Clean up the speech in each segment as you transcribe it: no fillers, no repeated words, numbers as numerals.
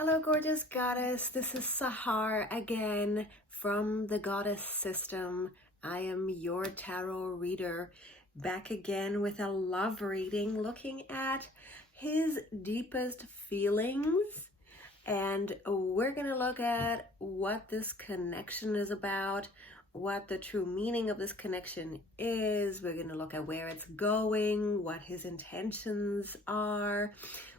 Hello, gorgeous goddess. This is Sahar again from the Goddess System. I am your tarot reader, back again with a love reading, looking at his deepest feelings. And we're going to look at what this connection is about, what the true meaning of this connection is. We're going to look at where it's going, what his intentions are,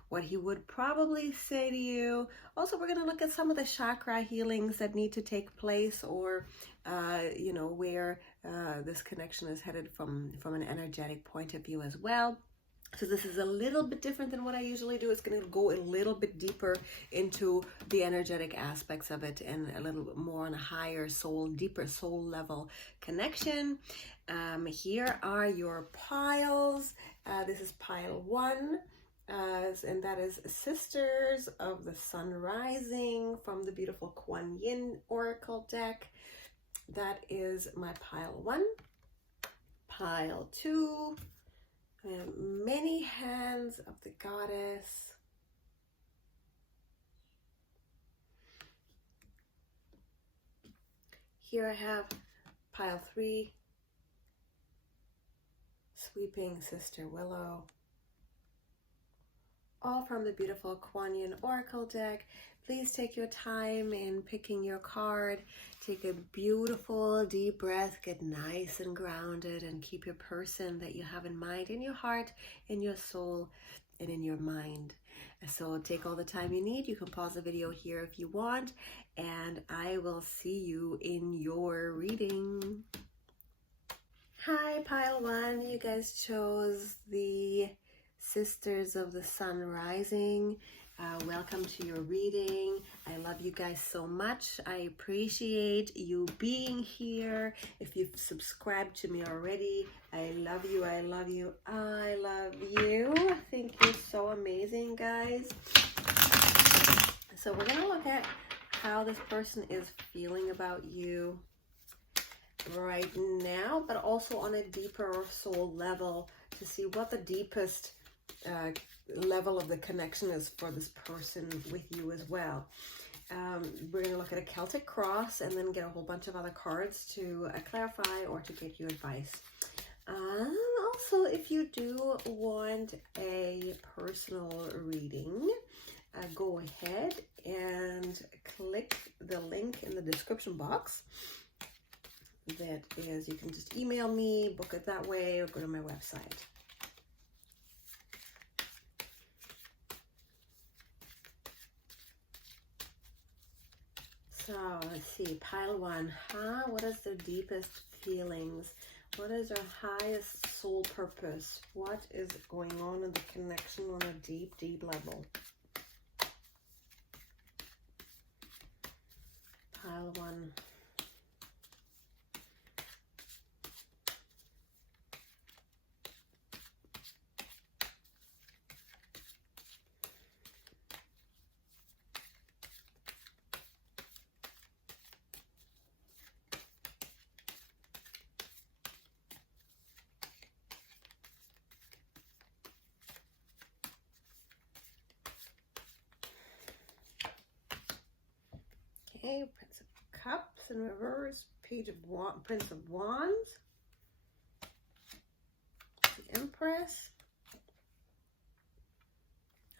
what he would probably say to you. Also, we're going to look at some of the chakra healings that need to take place, or where this connection is headed from an energetic point of view as well. So this is a little bit different than what I usually do. It's going to go a little bit deeper into the energetic aspects of it and a little bit more on a higher soul, deeper soul level connection. Here are your piles. This is pile 1. And that is Sisters of the Sun Rising from the beautiful Kuan Yin Oracle deck. That is my pile 1. Pile 2, many hands of the goddess. Here I have pile 3, Sweeping Sister Willow. All from the beautiful Kuan Yin Oracle deck. Please take your time in picking your card. Take a beautiful deep breath, get nice and grounded, and keep your person that you have in mind in your heart, in your soul, and in your mind. So take all the time you need. You can pause the video here if you want, and I will see you in your reading. Hi, pile 1. You guys chose the Sisters of the Sun Rising. Welcome to your reading. I love you guys so much. I appreciate you being here. If you've subscribed to me already, I love you, I love you, I love you. I think you're so amazing, guys. So we're going to look at how this person is feeling about you right now, but also on a deeper soul level, to see what the deepest level of the connection is for this person with you as well. We're going to look at a Celtic cross and then get a whole bunch of other cards to clarify or to get you advice. Also, if you do want a personal reading, go ahead and click the link in the description box. That is, you can just email me, book it that way, or go to my website. So let's see, pile 1, what is their deepest feelings? What is their highest soul purpose? What is going on in the connection on a deep, deep level? Pile 1. Okay, Prince of Cups in reverse, Prince of Wands, the Empress,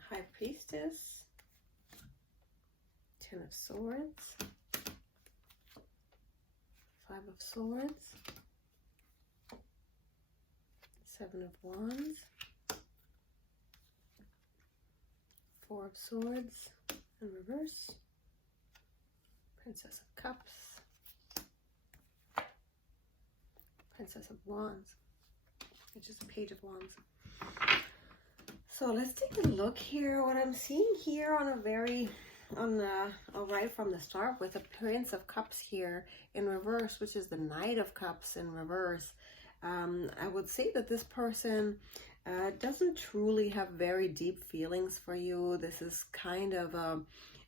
High Priestess, Ten of Swords, 5 of Swords, 7 of Wands, 4 of Swords in reverse, Princess of Cups, Princess of Wands, which is a Page of Wands. So let's take a look here. What I'm seeing here right from the start, with a Prince of Cups here in reverse, which is the Knight of Cups in reverse. I would say that this person doesn't truly have very deep feelings for you. This is kind of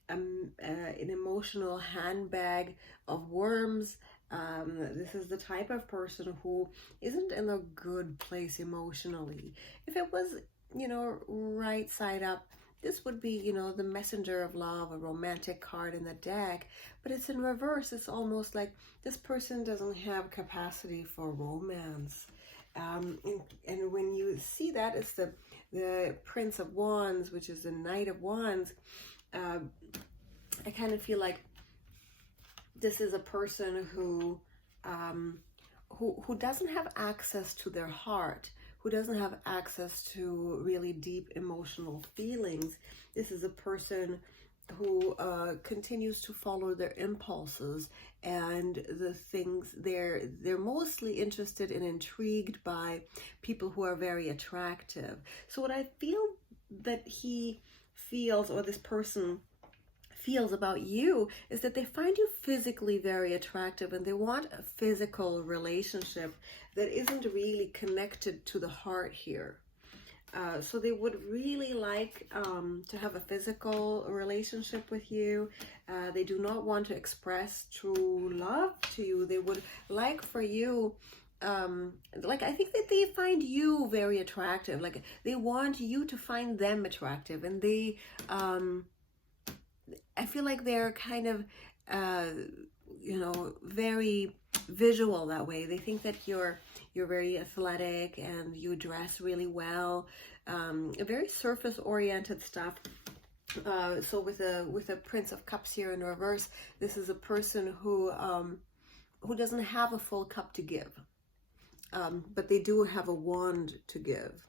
an emotional handbag of worms. This is the type of person who isn't in a good place emotionally. If it was, right side up, this would be, you know, the messenger of love, a romantic card in the deck, but it's in reverse. It's almost like this person doesn't have capacity for romance. And when you see that, it's the Prince of Wands, which is the Knight of Wands. I kind of feel like this is a person who doesn't have access to their heart, who doesn't have access to really deep emotional feelings. This is a person who continues to follow their impulses and the things. They're mostly interested and intrigued by people who are very attractive. So what I feel that he feels, or this person feels about you, is that they find you physically very attractive, and they want a physical relationship that isn't really connected to the heart here. So they would really like to have a physical relationship with you. They do not want to express true love to you. They would like for you, like, I think that they find you very attractive. Like, they want you to find them attractive, and they I feel like they're kind of, you know, very visual that way. They think that you're very athletic and you dress really well, very surface-oriented stuff. So with a Prince of Cups here in reverse, this is a person who doesn't have a full cup to give, but they do have a wand to give.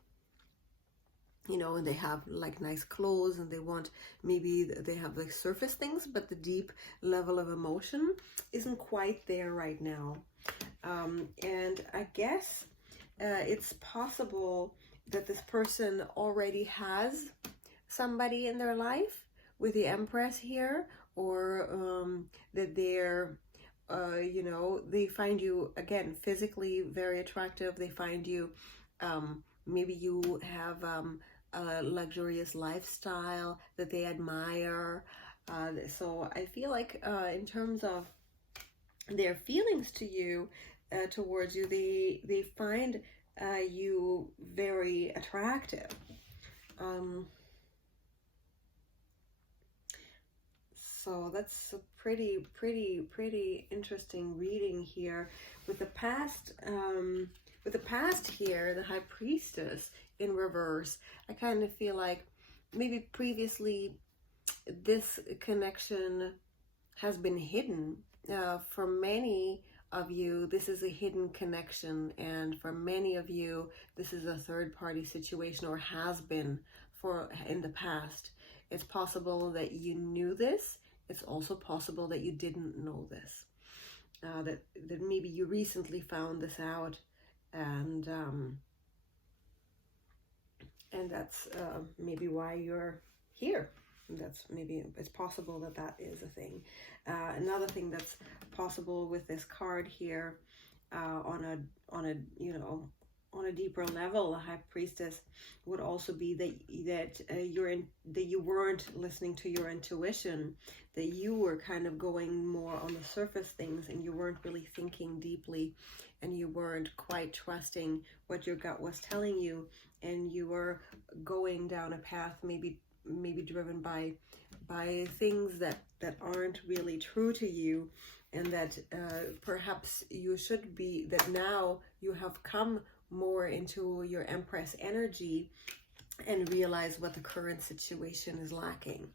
You know, and they have like nice clothes, and they want, maybe they have like surface things, but the deep level of emotion isn't quite there right now. And I guess it's possible that this person already has somebody in their life with the Empress here, or that they're, you know, they find you, again, physically very attractive. They find you, maybe you have a luxurious lifestyle that they admire. So I feel like in terms of their feelings to you, towards you, they find you very attractive. So that's a pretty interesting reading here. With the past, here, the High Priestess in reverse, I kind of feel like maybe previously this connection has been hidden. For many of you, this is a hidden connection, and for many of you, this is a third-party situation, or has been in the past. It's possible that you knew this. It's also possible that you didn't know this. That maybe you recently found this out, and that's maybe why you're here. That's maybe, it's possible that that is a thing. Another thing that's possible with this card here, on a you know, on a deeper level, the High Priestess, would also be that you weren't listening to your intuition, that you were kind of going more on the surface things, and you weren't really thinking deeply, and you weren't quite trusting what your gut was telling you, and you were going down a path maybe driven by things that aren't really true to you, and that perhaps you should be, that now you have come more into your Empress energy and realize what the current situation is lacking.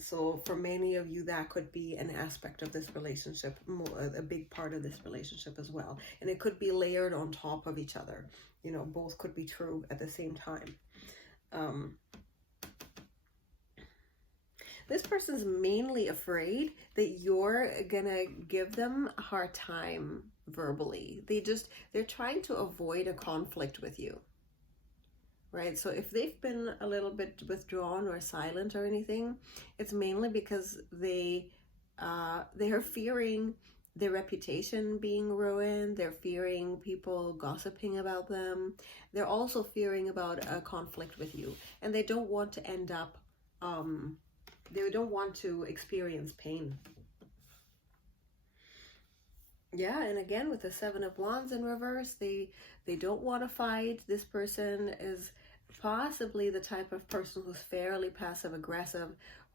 So for many of you, that could be an aspect of this relationship, a big part of this relationship as well. And it could be layered on top of each other. You know, both could be true at the same time. This person's mainly afraid that you're gonna give them a hard time verbally. They're trying to avoid a conflict with you, right? So if they've been a little bit withdrawn or silent or anything, it's mainly because they are fearing their reputation being ruined. They're fearing people gossiping about them. They're also fearing about a conflict with you, and they don't want to end up they don't want to experience pain. Yeah, and again, with the Seven of Wands in reverse, they don't want to fight. This person is possibly the type of person who's fairly passive aggressive,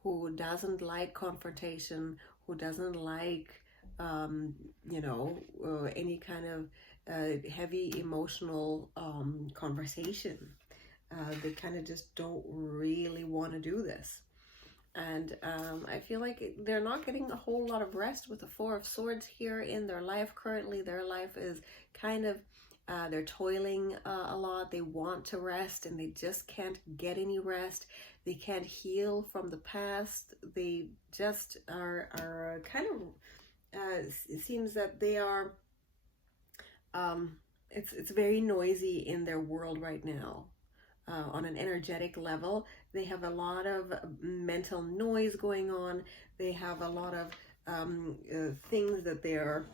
who doesn't like confrontation, who doesn't like any kind of heavy emotional conversation. They kind of just don't really want to do this. And I feel like they're not getting a whole lot of rest with the Four of Swords here in their life. Currently, their life is kind of, they're toiling a lot. They want to rest and they just can't get any rest. They can't heal from the past. They just are kind of, it seems that they are, it's very noisy in their world right now. On an energetic level, they have a lot of mental noise going on. They have a lot of things that they're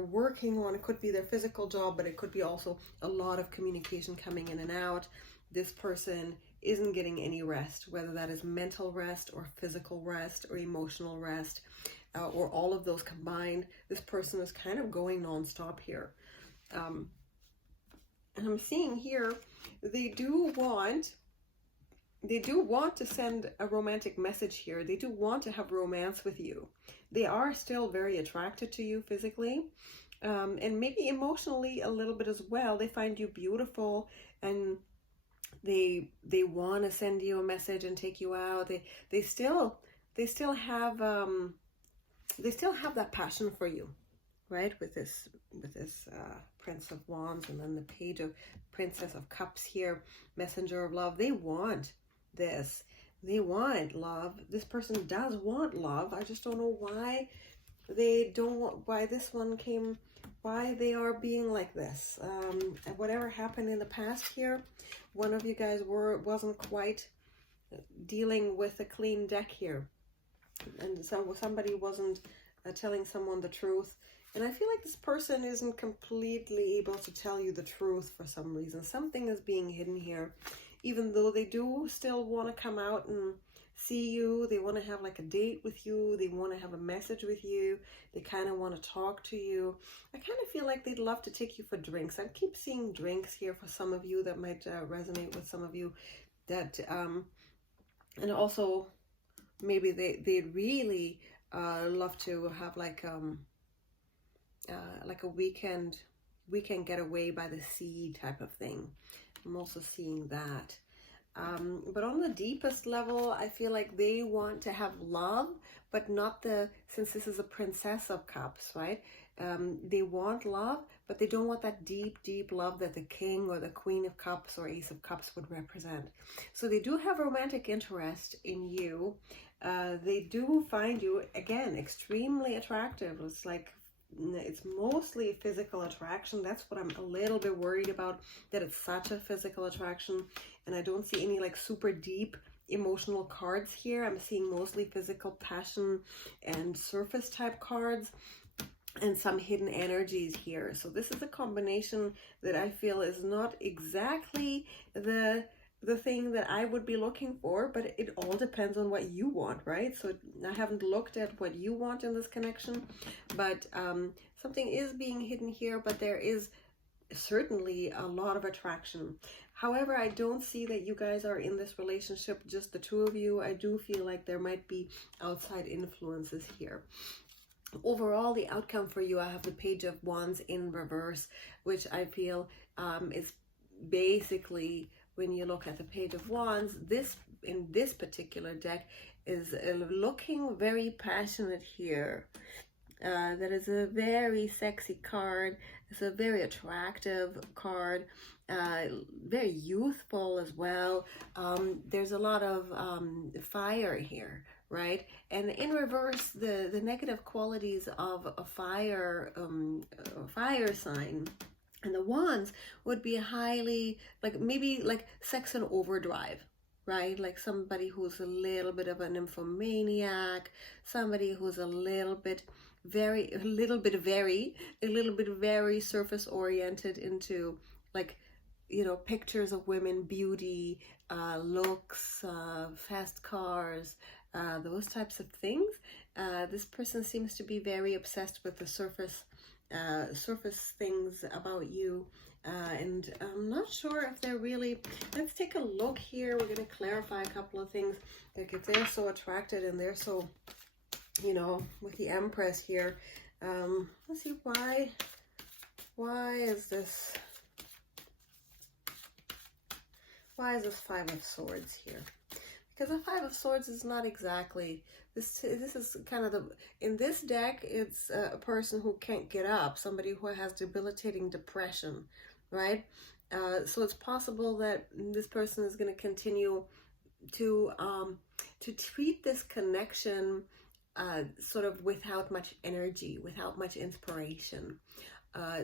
working on. It could be their physical job, but it could be also a lot of communication coming in and out. This person isn't getting any rest, whether that is mental rest or physical rest or emotional rest, or all of those combined. This person is kind of going nonstop here. And I'm seeing here, they do want to send a romantic message here. They do want to have romance with you. They are still very attracted to you physically, and maybe emotionally a little bit as well. They find you beautiful, and they want to send you a message and take you out. They still have that passion for you, right? With this Prince of Wands, and then the page of Princess of Cups here, Messenger of Love. They want this. They want love. This person does want love. I just don't know why they don't want, why this one came, why they are being like this. And whatever happened in the past here, one of you guys wasn't quite dealing with a clean deck here, and so somebody wasn't telling someone the truth. And I feel like this person isn't completely able to tell you the truth for some reason. Something is being hidden here. Even though they do still want to come out and see you, they want to have like a date with you, they want to have a message with you, they kind of want to talk to you. I kind of feel like they'd love to take you for drinks. I keep seeing drinks here for some of you. That might resonate with some of you. That and also maybe they'd really love to have like a weekend getaway by the sea type of thing. I'm also seeing that. But on the deepest level, I feel like they want to have love, but not since this is a Princess of Cups, right? They want love, but they don't want that deep, deep love that the King or the Queen of Cups or Ace of Cups would represent. So they do have romantic interest in you. They do find you, again, extremely attractive. It's like, it's mostly physical attraction. That's what I'm a little bit worried about, that it's such a physical attraction, and I don't see any like super deep emotional cards here. I'm seeing mostly physical passion and surface type cards and some hidden energies here. So this is a combination that I feel is not exactly the thing that I would be looking for, but it all depends on what you want, right? So I haven't looked at what you want in this connection, but something is being hidden here, but there is certainly a lot of attraction. However, I don't see that you guys are in this relationship, just the two of you. I do feel like there might be outside influences here. Overall, the outcome for you, I have the Page of Wands in reverse, which I feel is basically, when you look at the Page of Wands, in this particular deck is looking very passionate here. That is a very sexy card. It's a very attractive card, very youthful as well. There's a lot of fire here, right? And in reverse, the negative qualities of a fire sign and the Wands would be highly, like maybe like sex and overdrive, right? Like somebody who's a little bit of a nymphomaniac, somebody who's a little bit very surface oriented into, like, you know, pictures of women, beauty, looks, fast cars, those types of things. This person seems to be very obsessed with the surface things about you, And I'm not sure if they're really, let's take a look here. We're going to clarify a couple of things. Like if they're so attracted and they're so, you know, with the Empress here, let's see why is this Five of Swords here? Because the Five of Swords is not exactly, this is kind of in this deck, it's a person who can't get up, somebody who has debilitating depression, right? So it's possible that this person is going to continue to treat this connection sort of without much energy, without much inspiration.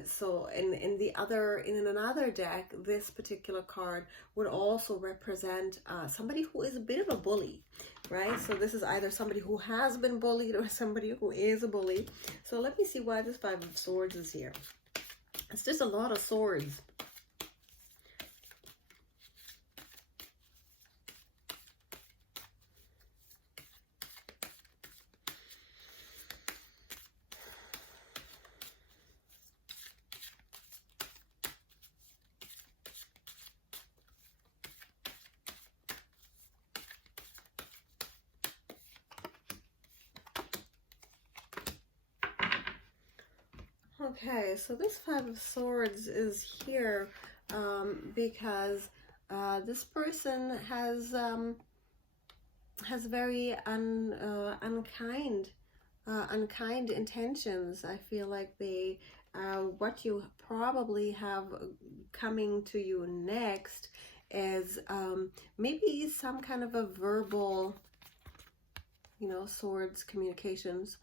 So in another deck, this particular card would also represent somebody who is a bit of a bully, right? So this is either somebody who has been bullied or somebody who is a bully. So let me see why this Five of Swords is here. It's just a lot of swords. Okay, so this Five of Swords is here because this person has very unkind intentions. I feel like they what you probably have coming to you next is maybe some kind of a verbal, you know, swords communications,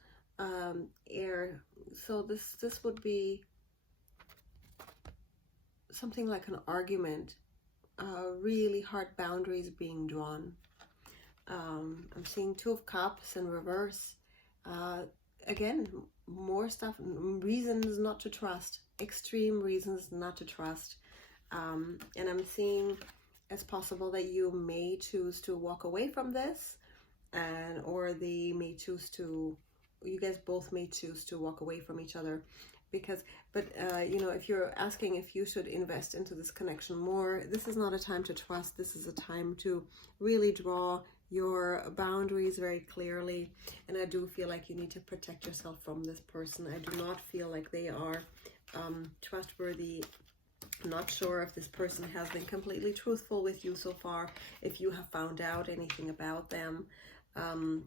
air. So this would be something like an argument, really hard boundaries being drawn. I'm seeing Two of Cups in reverse. Again, more stuff, reasons not to trust, extreme reasons not to trust. And I'm seeing it's possible that you may choose to walk away from this, or they may choose to, you guys both may choose to walk away from each other. But you know, if you're asking if you should invest into this connection more, this is not a time to trust. This is a time to really draw your boundaries very clearly. And I do feel like you need to protect yourself from this person. I do not feel like they are trustworthy. I'm not sure if this person has been completely truthful with you so far, if you have found out anything about them.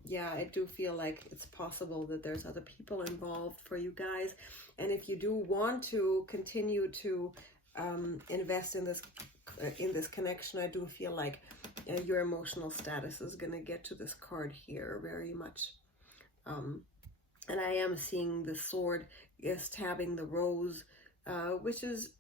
Yeah, I do feel like it's possible that there's other people involved for you guys. And if you do want to continue to invest in this connection, I do feel like your emotional status is going to get to this card here very much. And I am seeing the sword is stabbing the rose, which is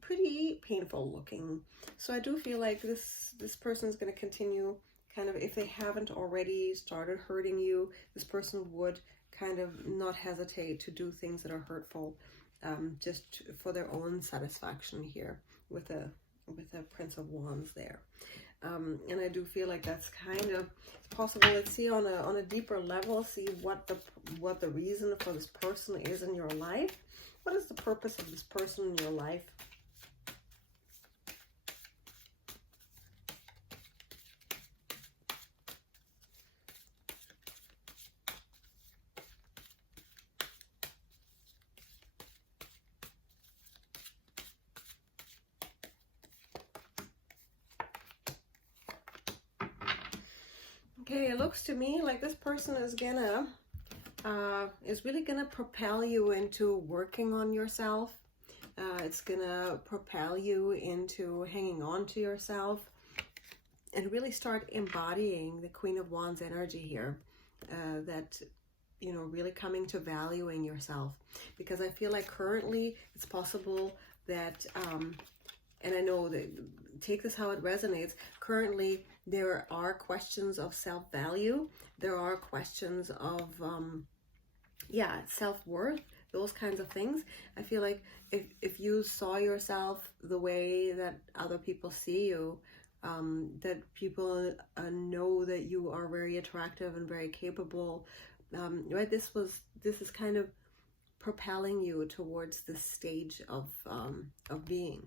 pretty painful looking. So I do feel like this person is going to continue, kind of, if they haven't already started hurting you, this person would kind of not hesitate to do things that are hurtful, just for their own satisfaction here with the Prince of Wands there. And I do feel like that's kind of possible. Let's see on a deeper level, see what the reason for this person is in your life. What is the purpose of this person in your life? Okay, it looks to me like this person is really gonna propel you into working on yourself. It's gonna propel you into hanging on to yourself and really start embodying the Queen of Wands energy here. That, you know, really coming to valuing yourself. Because I feel like currently it's possible that, and I know that, take this how it resonates, currently there are questions of self-value. There are questions of, self-worth, those kinds of things. I feel like if you saw yourself the way that other people see you, that people know that you are very attractive and very capable, right? This is kind of propelling you towards this stage of being.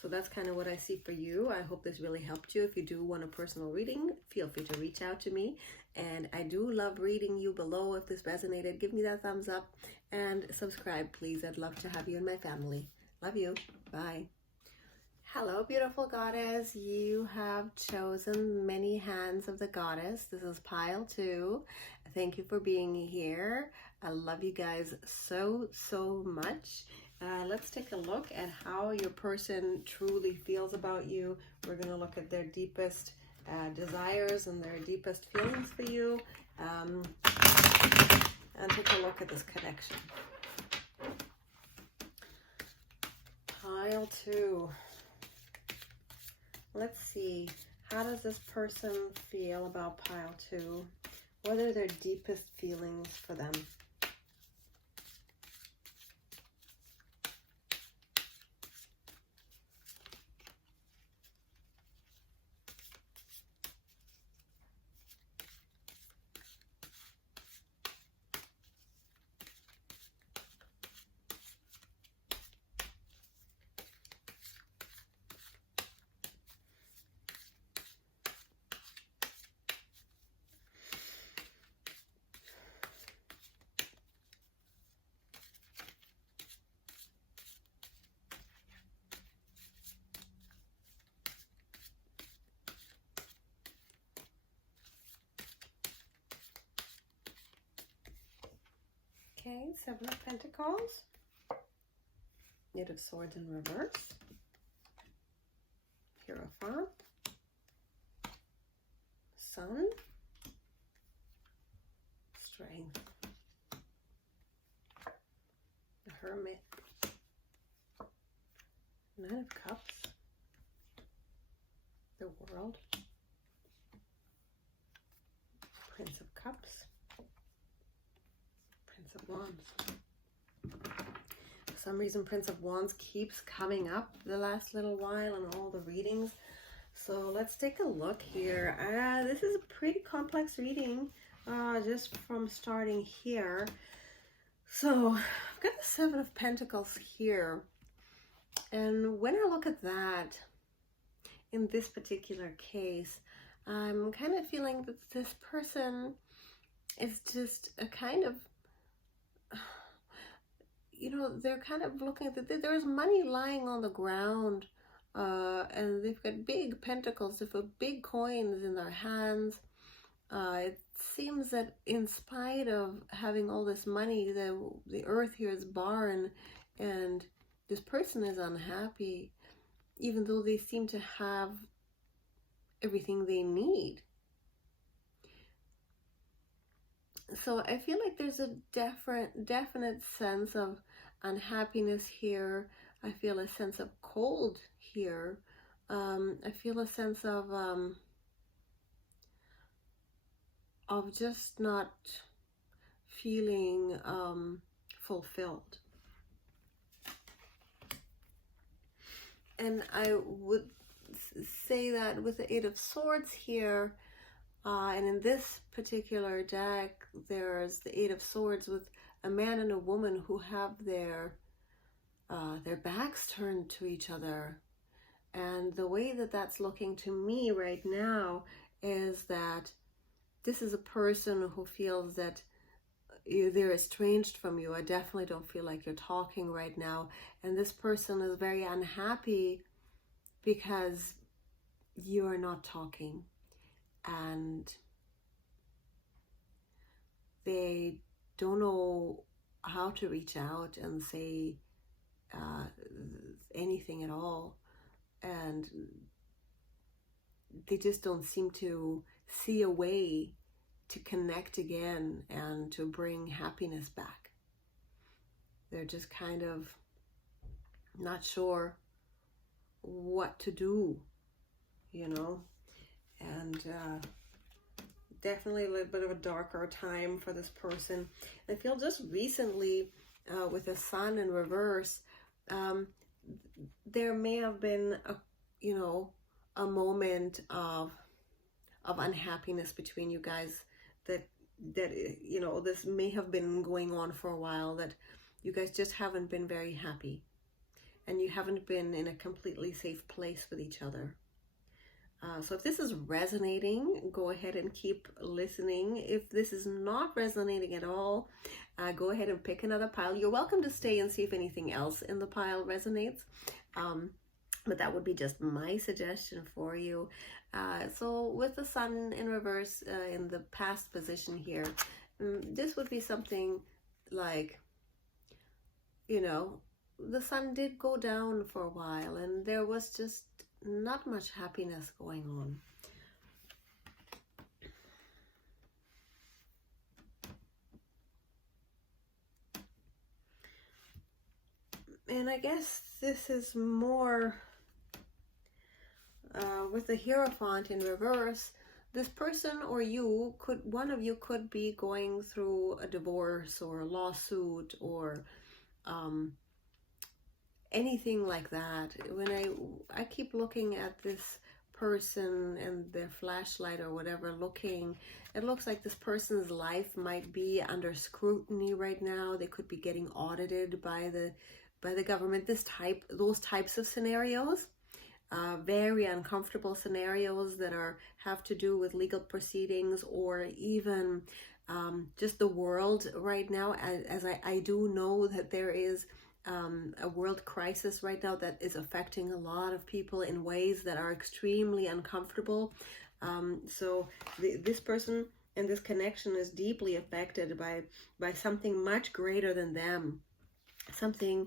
So that's kind of what I see for you. I hope this really helped you. If you do want a personal reading, feel free to reach out to me. And I do love reading you below. If this resonated, give me that thumbs up and subscribe, please. I'd love to have you in my family. Love you. Bye. Hello, beautiful goddess. You have chosen many hands of the goddess. This is pile 2. Thank you for being here. I love you guys so much. Let's take a look at how your person truly feels about you. We're going to look at their deepest desires and their deepest feelings for you, and take a look at this connection. Pile 2. Let's see, how does this person feel about pile 2? What are their deepest feelings for them? Okay, 7 of Pentacles, Knight of Swords in reverse, Hierophant, Sun, Strength, the Hermit, 9 of Cups, the World, Prince of Cups, Prince of Wands. For some reason, Prince of Wands keeps coming up the last little while in all the readings. So let's take a look here. This is a pretty complex reading, just from starting here. So I've got the 7 of Pentacles here. And when I look at that, in this particular case, I'm kind of feeling that this person is just a kind of, they're kind of looking at that there's money lying on the ground, and they've got big pentacles, they've got big coins in their hands. It seems that in spite of having all this money, the earth here is barren, and this person is unhappy, even though they seem to have everything they need. So I feel like there's a definite sense of unhappiness here. I feel a sense of cold here. I feel a sense of just not feeling fulfilled. And I would say that with the 8 of Swords here, and in this particular deck, there's the 8 of Swords with a man and a woman who have their backs turned to each other. And the way that that's looking to me right now is that this is a person who feels that they're estranged from you. I definitely don't feel like you're talking right now. And this person is very unhappy because you are not talking. And they don't know how to reach out and say anything at all. And they just don't seem to see a way to connect again and to bring happiness back. They're just kind of not sure what to do, and definitely a little bit of a darker time for this person. I feel just recently with the Sun in reverse, there may have been a moment of unhappiness between you guys that that, you know, this may have been going on for a while, that you guys just haven't been very happy and you haven't been in a completely safe place with each other. So if this is resonating, go ahead and keep listening. If this is not resonating at all, go ahead and pick another pile. You're welcome to stay and see if anything else in the pile resonates. But that would be just my suggestion for you. So with the sun in reverse in the past position here, this would be something like, you know, the sun did go down for a while and there was just not much happiness going on. And I guess this is more with the Hierophant in reverse. This person or you could, one of you could be going through a divorce or a lawsuit or anything like that. When I keep looking at this person and their flashlight or whatever, looking, it looks like this person's life might be under scrutiny right now. They could be getting audited by the government. Those types of scenarios, very uncomfortable scenarios that have to do with legal proceedings, or even just the world right now. As I do know that there is a world crisis right now that is affecting a lot of people in ways that are extremely uncomfortable. So this person and this connection is deeply affected by something much greater than them, something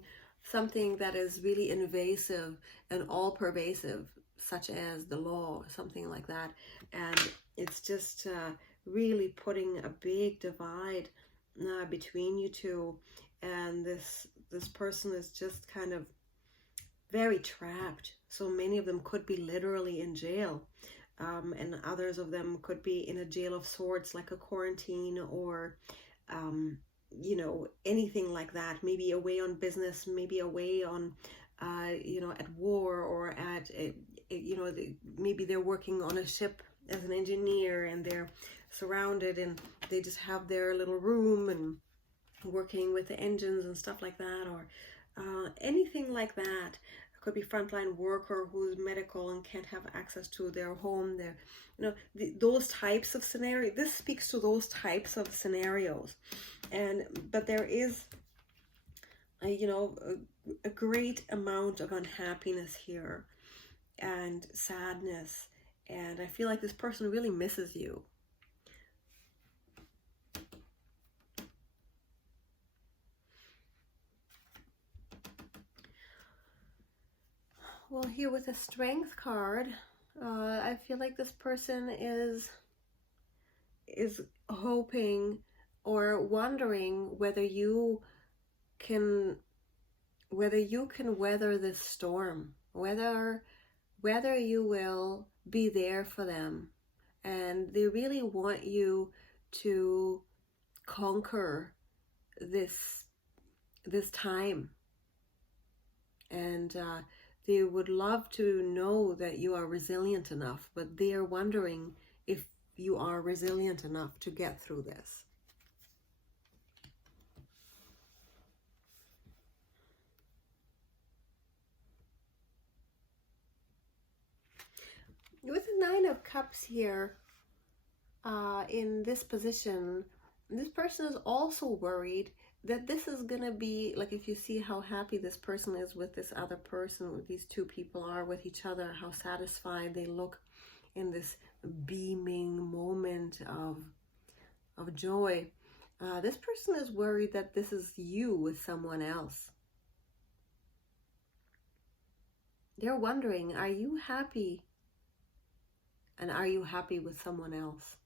that is really invasive and all pervasive, such as the law, something like that. And it's just really putting a big divide between you two. And this person is just kind of very trapped. So many of them could be literally in jail, and others of them could be in a jail of sorts, like a quarantine, or you know, anything like that. Maybe away on business, maybe away on you know, at war, or at you know, maybe they're working on a ship as an engineer and they're surrounded and they just have their little room and working with the engines and stuff like that, or anything like that. It could be frontline worker who's medical and can't have access to their home. There, you know, those types of scenarios. This speaks to those types of scenarios, but there is, you know, a great amount of unhappiness here and sadness, and I feel like this person really misses you. Well, here with the Strength card, I feel like this person is hoping or wondering whether you can weather this storm, whether you will be there for them, and they really want you to conquer this time, and they would love to know that you are resilient enough, but they are wondering if you are resilient enough to get through this. With the Nine of Cups here, in this position, this person is also worried that this is going to be, like, if you see how happy this person is with this other person, these two people are with each other, how satisfied they look in this beaming moment of joy. This person is worried that this is you with someone else. They're wondering, are you happy? And are you happy with someone else?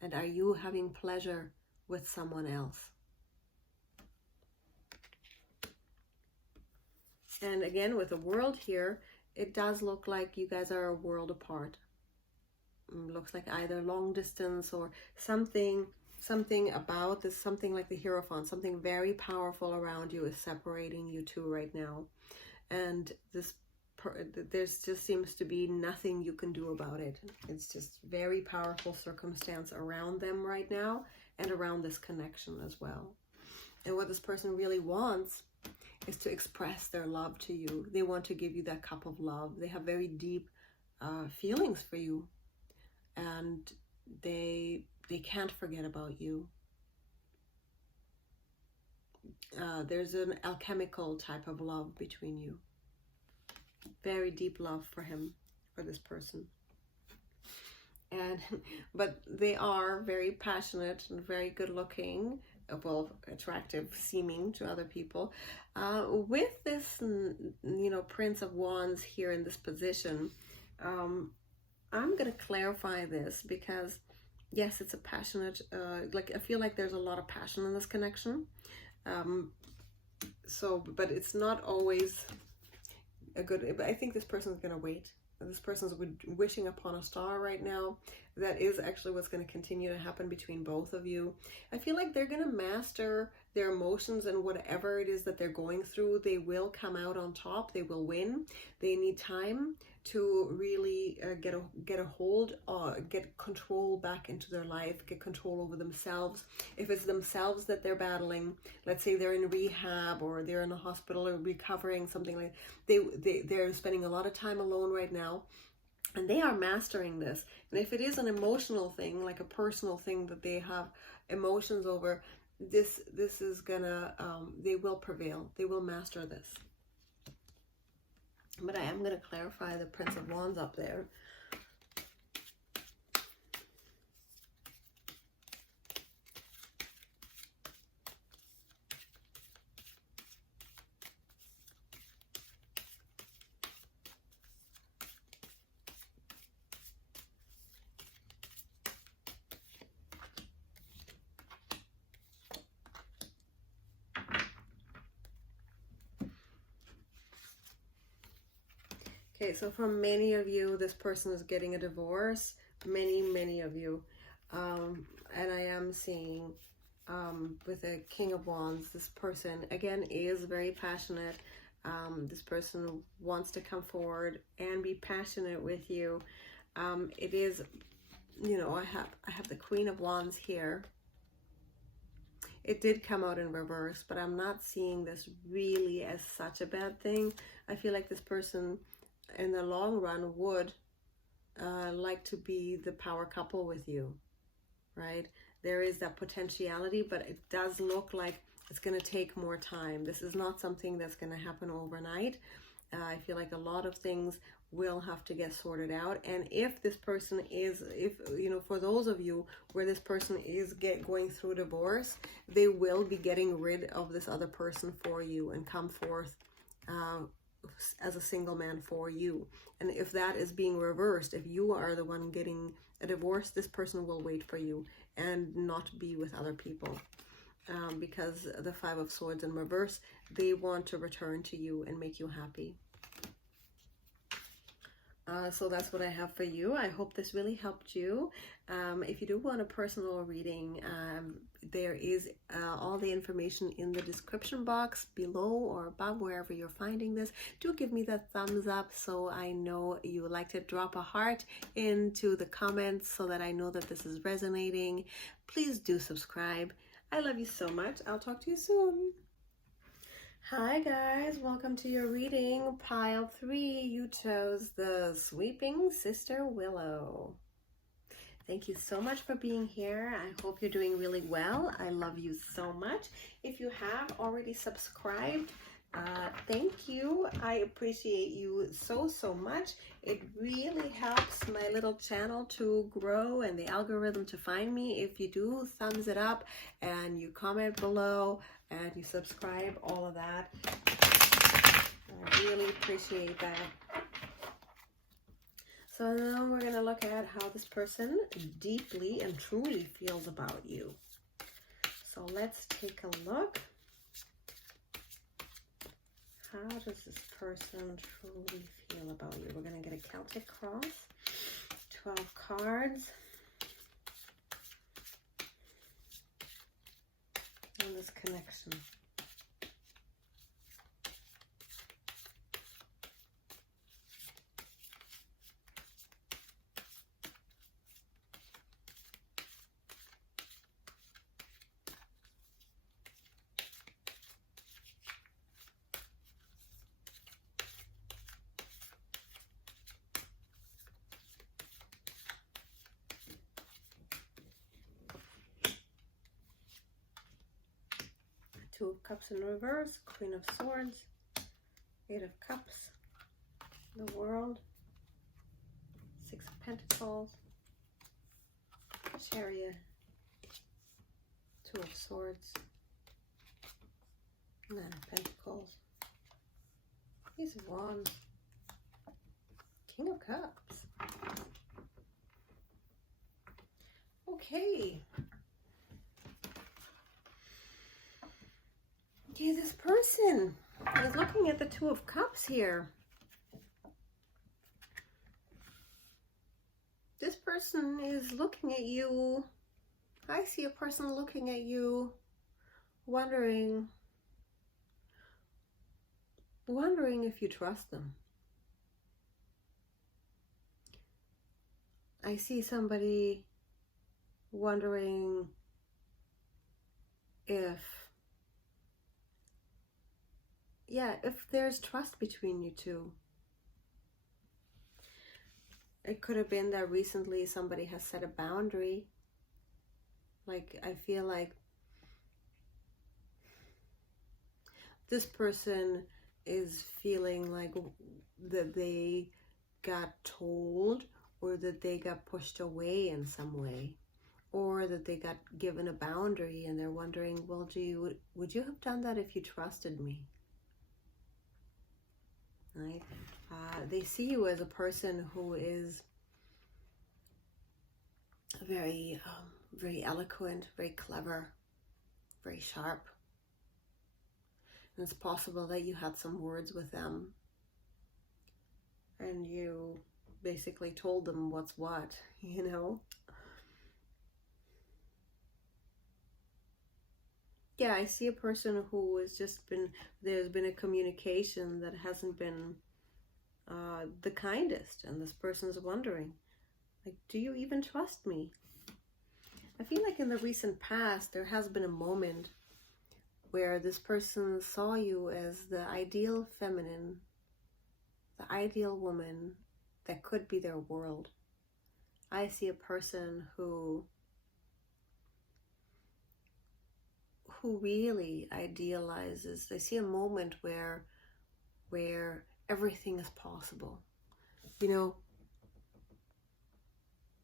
And are you having pleasure with someone else? And again, with the World here, it does look like you guys are a world apart. It looks like either long distance or something about this, something like the Hierophant, something very powerful around you is separating you two right now. And this there's just seems to be nothing you can do about it. It's just very powerful circumstance around them right now and around this connection as well. And what this person really wants is to express their love to you. They want to give you that cup of love. They have very deep feelings for you, and they can't forget about you. There's an alchemical type of love between you. Very deep love for him, for this person. And but they are very passionate and very good looking, well, attractive seeming to other people. With this, Prince of Wands here in this position, I'm going to clarify this because, yes, it's a passionate, I feel like there's a lot of passion in this connection. But it's not always a good, but I think this person is going to wait. This person's wishing upon a star right now. That is actually what's going to continue to happen between both of you. I feel like they're going to master their emotions, and whatever it is that they're going through, they will come out on top. They will win. They need time to really get a hold, get control back into their life, get control over themselves. If it's themselves that they're battling, let's say they're in rehab or they're in a hospital or recovering, something like they're spending a lot of time alone right now. And they are mastering this. And if it is an emotional thing, like a personal thing that they have emotions over, this is gonna, they will prevail. They will master this. But I am going to clarify the Prince of Wands up there. Okay, so for many of you, this person is getting a divorce. Many of you. And I am seeing with the King of Wands, this person, again, is very passionate. This person wants to come forward and be passionate with you. It is, I have the Queen of Wands here. It did come out in reverse, but I'm not seeing this really as such a bad thing. I feel like this person in the long run would like to be the power couple with you, right? There is that potentiality, but it does look like it's going to take more time. This is not something that's going to happen overnight. I feel like a lot of things will have to get sorted out. And if this person is, for those of you where this person is going through divorce, they will be getting rid of this other person for you and come forth as a single man for you. And if that is being reversed, if you are the one getting a divorce, this person will wait for you and not be with other people. Because the Five of Swords in reverse, they want to return to you and make you happy. So that's what I have for you. I hope this really helped you. If you do want a personal reading, there is all the information in the description box below or above, wherever you're finding this. Do give me that thumbs up so I know you would like to. Drop a heart into the comments so that I know that this is resonating. Please do subscribe. I love you so much. I'll talk to you soon. Hi guys, welcome to your reading. Pile 3, you chose the Sweeping Sister Willow. Thank you so much for being here. I hope you're doing really well. I love you so much. If you have already subscribed, thank you. I appreciate you so much. It really helps my little channel to grow and the algorithm to find me. If you do, thumbs it up and you comment below and you subscribe, all of that. I really appreciate that. So now we're going to look at how this person deeply and truly feels about you. So let's take a look. How does this person truly feel about you? We're going to get a Celtic cross, 12 cards. And this connection. Two of Cups in reverse, Queen of Swords, Eight of Cups, the World, Six of Pentacles, Chariot, Two of Swords, Nine of Pentacles, Ace of Wands, King of Cups. Okay. Okay, this person is looking at the Two of Cups here. This person is looking at you. I see a person looking at you, wondering if you trust them. I see somebody wondering if there's trust between you two. It could have been that recently somebody has set a boundary. Like, I feel like this person is feeling like that they got told, or that they got pushed away in some way, or that they got given a boundary, and they're wondering, well, gee, would you have done that if you trusted me? Right? They see you as a person who is very, very eloquent, very clever, very sharp. And it's possible that you had some words with them, and you basically told them what's what, you know? Yeah, I see a person who has just been, there's been a communication that hasn't been the kindest, and this person's wondering, like, do you even trust me? I feel like in the recent past, there has been a moment where this person saw you as the ideal feminine, the ideal woman that could be their world. I see a person who really idealizes. I see a moment where everything is possible. You know,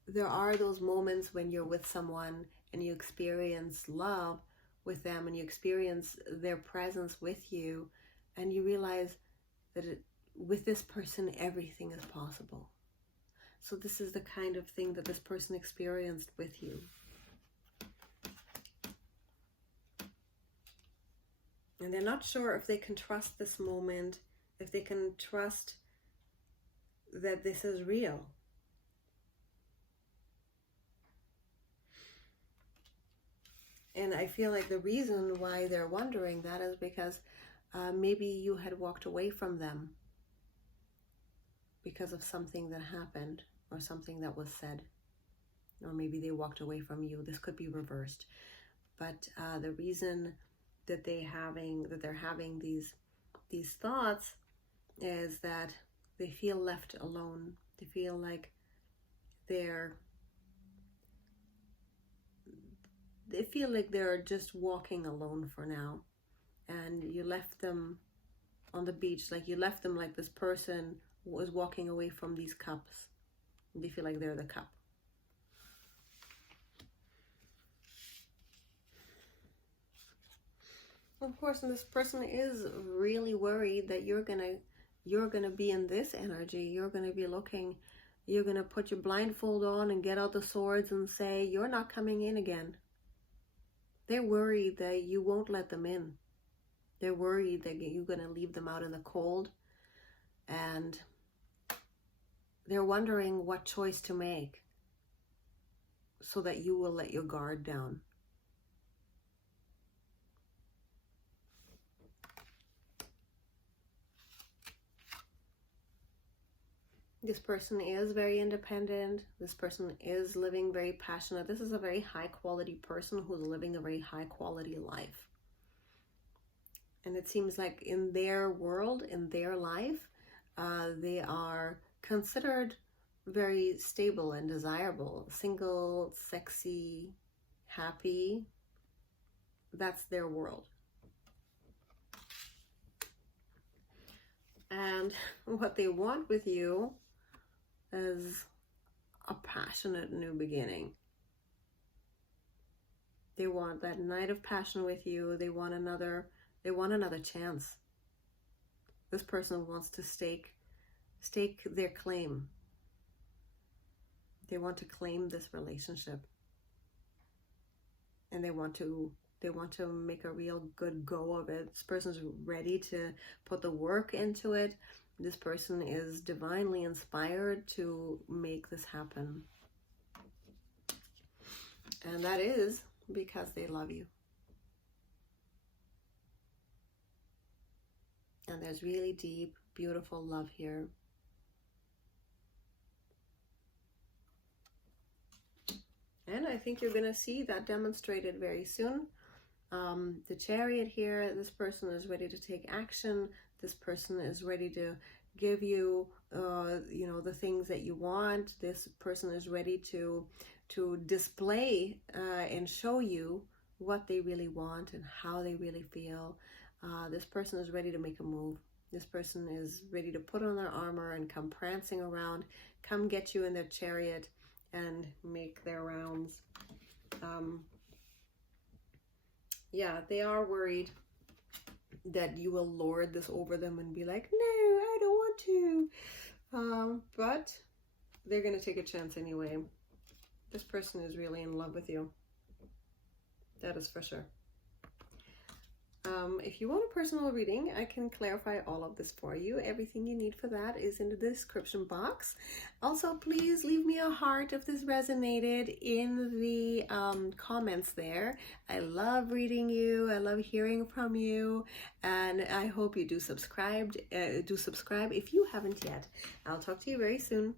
there are those moments when you're with someone and you experience love with them, and you experience their presence with you, and you realize that with this person everything is possible. So this is the kind of thing that this person experienced with you. And they're not sure if they can trust this moment, if they can trust that this is real. And I feel like the reason why they're wondering that is because maybe you had walked away from them because of something that happened, or something that was said, or maybe they walked away from you. This could be reversed. But the reason that they're having these thoughts is that they feel left alone. They feel like they're just walking alone for now, and you left them on the beach, like you left them like this person was walking away from these cups. They feel like they're the cup. Of course, and this person is really worried that you're gonna be in this energy. You're gonna be looking. You're gonna put your blindfold on and get out the swords and say, you're not coming in again. They're worried that you won't let them in. They're worried that you're going to leave them out in the cold. And they're wondering what choice to make so that you will let your guard down. This person is very independent. This person is living very passionate. This is a very high quality person who's living a very high quality life. And it seems like in their world, in their life, they are considered very stable and desirable. Single, sexy, happy. That's their world. And what they want with you is a passionate new beginning. They want that night of passion with you. They want another chance. This person wants to stake their claim. They want to claim this relationship. And they want to make a real good go of it. This person's ready to put the work into it. This person is divinely inspired to make this happen. And that is because they love you. And there's really deep, beautiful love here. And I think you're going to see that demonstrated very soon. The Chariot here, this person is ready to take action. This person is ready to give you, the things that you want. This person is ready to display and show you what they really want and how they really feel. This person is ready to make a move. This person is ready to put on their armor and come prancing around, come get you in their chariot and make their rounds. They are worried that you will lord this over them and be like, no, I don't want to. But they're going to take a chance anyway. This person is really in love with you. That is for sure. If you want a personal reading, I can clarify all of this for you. Everything you need for that is in the description box. Also, please leave me a heart if this resonated in the comments there. I love reading you. I love hearing from you. And I hope you do subscribe if you haven't yet. I'll talk to you very soon.